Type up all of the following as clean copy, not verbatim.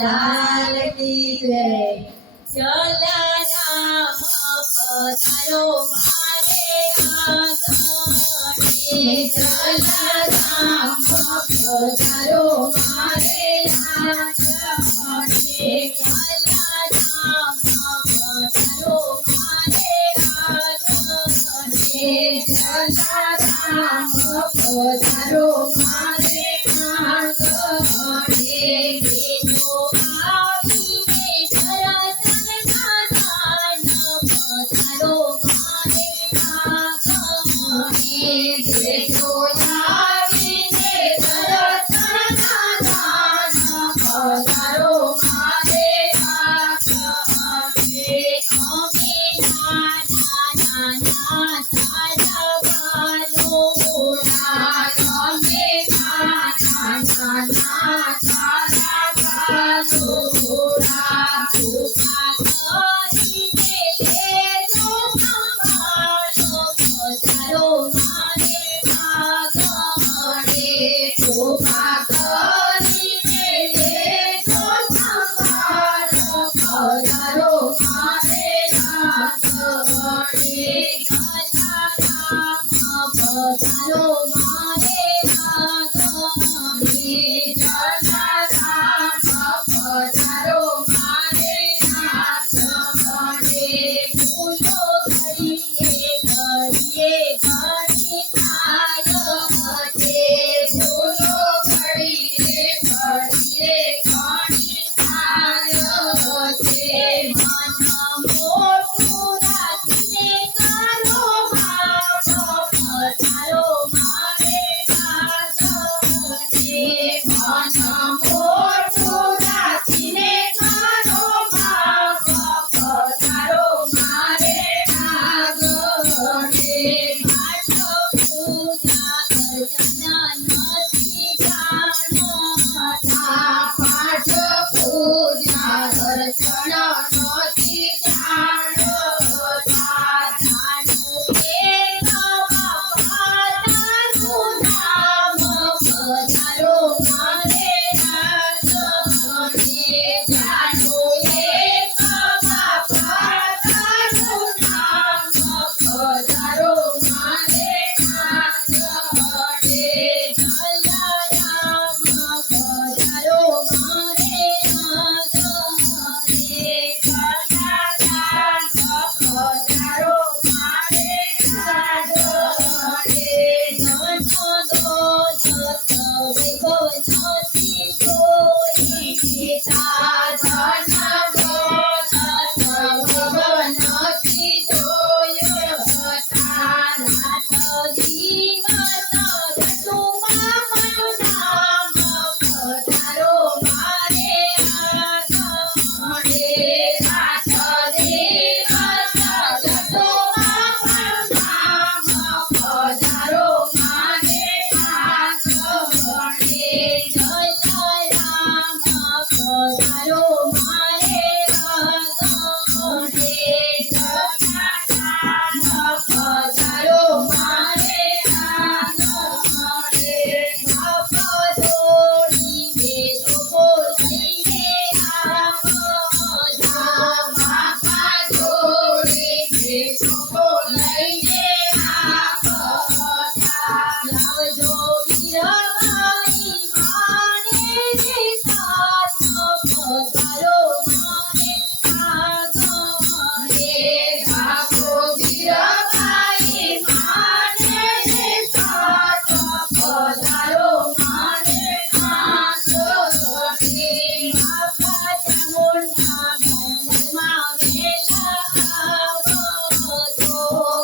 લાલ કી જય જલારામ પધારો મારે આંગણે જલારામ પધારો મારે આંગણે જલારામ પધારો મારે આંગણે જલારામ પધારો મારે આંગણે બેનો આવીને દર્શનના દાન પધારો મારે આંગણે બેનો આવીને દર્શનના દાન પધારો મારે આંગણે અમે નાના નાના તારા બાલોડા અમે નાના નાના તારા બાલોડા કૃપા કરીને લેજો સંભાળો પધારો મારે આંગણે કૃપા કરીને લેજો સંભાળો પધારો મારે આંગણે જલારામ પધારો મારે આંગણે જલારામ પધારો મારે આંગણે ભૂલો ઘડીએ ઘડીએ ઘણી થાય છે ભૂલો ઘડીએ ઘડીએ ઘણી થાય છે મન મોટું રાખીને કરો માફ પધારો મારે આંગણે મન મોટું રાખીને કરો માફ પધારો મારે આંગણે પાઠ પૂજા અર્ચના નથી જાણતા પાઠ પૂજા અર્ચના નથી જાણતા જાણું કે બાપાનું નામ પધારો મારે આંગણે જાણું એક બાપાનું નામ પધારો મારે આંગણે જલારામ પધારો મારે આંગણે જલારામ પધારો મારે આંગણે ધન દોલત વૈભવ નથી જોઈ પિતા ધન દોલત વૈભવ નથી જોયો નાથ જીવત ઘટુમાં મનું નામ પધારો મારે આંગણે નાથ જીવત ઘટુમાં મનું નામ પધારો મારે આંગણે જલારામ પધારો મારે આંગણે જલારામ પધારો મારે આંગણે બાપ જોડી બેસો લઈને આવજા બાપા જોડી બેસો લઈને આવજા લાવજો વીરબાઈ માને સાથ પધારો મારે આંગણે રાખો વીરબાઈ માને સાથ પધારો મારે આંગણે બાપા ચામુંડા મંગળમાં વેલા આવજો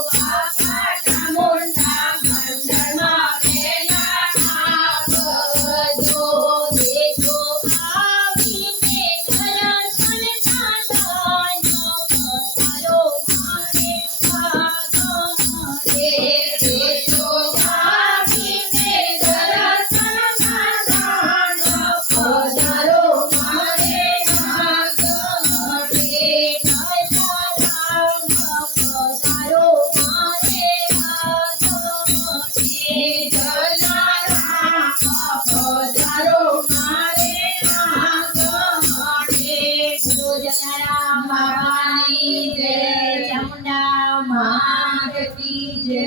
બાપા ચામુંડા મંગળમાં વેલા આવજો દેજો આવીને ગુરુ જલારામ બાપાની જય ચામુંડા માત કી જય